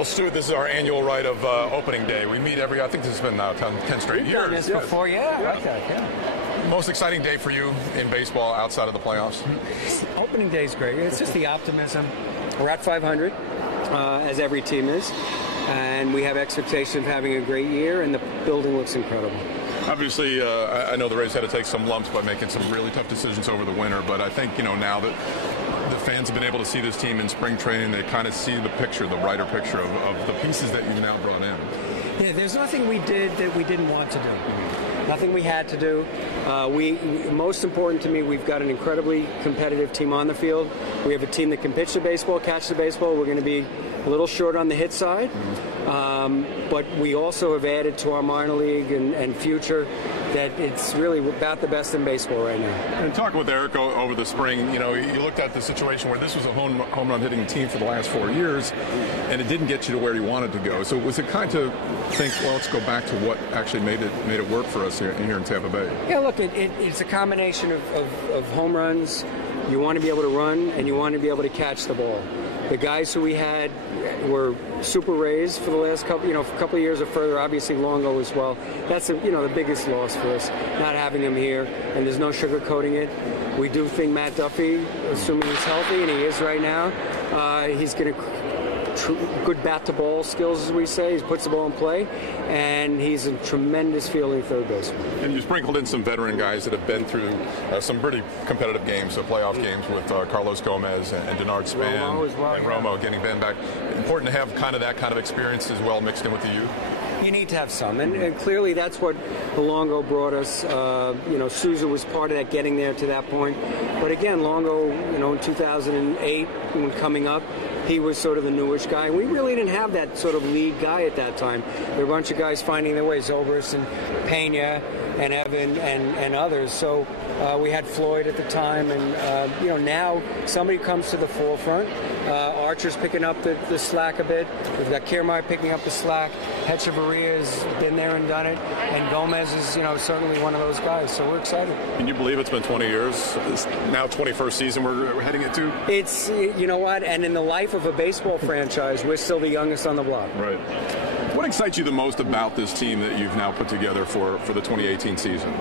Well, Stuart, this is our annual rite of opening day. We meet I think this has been 10 straight years. Done this before, yeah. I like that, yeah. Most exciting day for you in baseball outside of the playoffs? Opening day is great. It's just the optimism. We're at 500, as every team is, and we have expectation of having a great year, and the building looks incredible. Obviously, I know the Rays had to take some lumps by making some really tough decisions over the winter, but I think, now that the fans have been able to see this team in spring training, they kind of see the picture, the brighter picture of the pieces that you've now brought in. Yeah, there's nothing we did that we didn't want to do. Nothing we had to do. Most important to me, we've got an incredibly competitive team on the field. We have a team that can pitch the baseball, catch the baseball. We're going to be a little short on the hit side, but we also have added to our minor league and future that it's really about the best in baseball right now. And talking with Eric over the spring, you looked at the situation where this was a home run hitting team for the last 4 years, and it didn't get you to where you wanted to go. So was it kind of think, well, let's go back to what actually made it work for us here in Tampa Bay? Yeah, look, it's a combination of home runs. You want to be able to run, and you want to be able to catch the ball. The guys who we had were Super Rays for the last couple of years or further. Obviously, Longo as well. That's the biggest loss for us, not having him here. And there's no sugarcoating it. We do think Matt Duffy, assuming he's healthy, and he is right now, he's going to good bat-to-ball skills, as we say. He puts the ball in play, and he's a tremendous fielding third baseman. And you sprinkled in some veteran guys that have been through some pretty competitive games, playoff games with Carlos Gomez and Denard Span and Romo getting Ben back. Important to have that kind of experience as well mixed in with the youth. You need to have some, and clearly that's what Longo brought us. Souza was part of that, getting there to that point. But again, Longo, in 2008, when coming up, he was sort of the newish guy. We really didn't have that sort of lead guy at that time. There were a bunch of guys finding their way, Zobrist and Pena and Evan and others. So we had Floyd at the time, and now somebody comes to the forefront. Archer's picking up the slack a bit. We've got Kiermaier picking up the slack. Hechavarria has been there and done it, and Gomez is certainly one of those guys. So we're excited. Can you believe it's been 20 years? It's now 21st season we're heading into. It's what, and in the life of a baseball franchise, we're still the youngest on the block. Right. What excites you the most about this team that you've now put together for the 2018 season?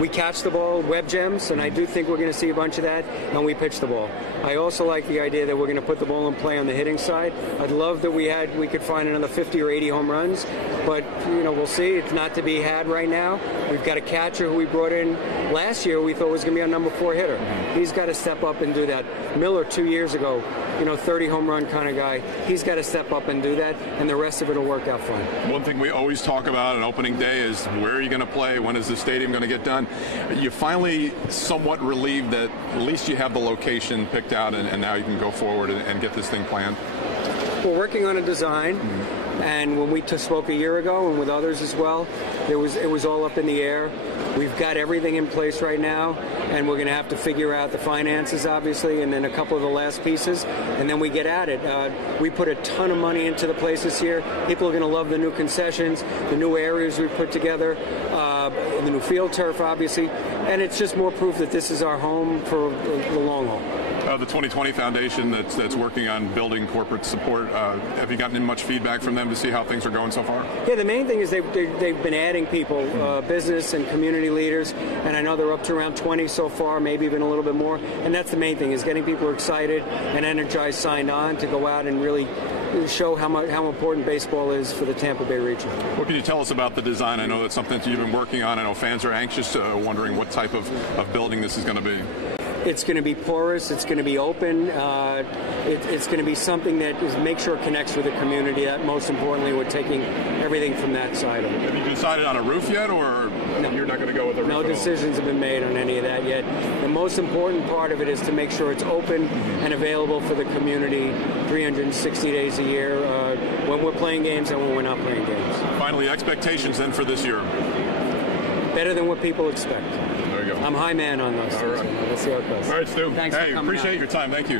We catch the ball, web gems, and I do think we're going to see a bunch of that, and we pitch the ball. I also like the idea that we're going to put the ball in play on the hitting side. I'd love that we could find another 50 or 80 home runs, but we'll see. It's not to be had right now. We've got a catcher who we brought in last year we thought was going to be our number 4 hitter. He's got to step up and do that. Miller 2 years ago, 30 home run kind of guy. He's got to step up and do that, and the rest of it will work out fine. One thing we always talk about on opening day is where are you going to play? When is the stadium going to get done? You're finally somewhat relieved that at least you have the location picked out, and now you can go forward and get this thing planned. We're working on a design, and when we spoke a year ago, and with others as well, it was all up in the air. We've got everything in place right now, and we're going to have to figure out the finances, obviously, and then a couple of the last pieces, and then we get at it. We put a ton of money into the place this year. People are going to love the new concessions, the new areas we put together, the new field turf, obviously, and it's just more proof that this is our home for the long haul. The 2020 Foundation that's working on building corporate support, have you gotten much feedback from them to see how things are going so far? Yeah, the main thing is they've been adding people, business and community leaders, and I know they're up to around 20 so far, maybe even a little bit more, and that's the main thing, is getting people excited and energized, signed on to go out and really show how important baseball is for the Tampa Bay region. What can you tell us about the design? I know that's something that you've been working on. I know fans are anxious, wondering what type of building this is going to be. It's going to be porous. It's going to be open. It's going to be something that make sure it connects with the community. That most importantly, we're taking everything from that side of it. Have you decided on a roof yet, or no, you're not going to go with a roof? No decisions have been made on any of that yet. The most important part of it is to make sure it's open and available for the community 360 days a year when we're playing games and when we're not playing games. Finally, expectations then for this year? Better than what people expect. There you go. I'm high man on those things. All right. Let's see how it goes. All right, Stu. Thanks for coming appreciate out. your time. Thank you.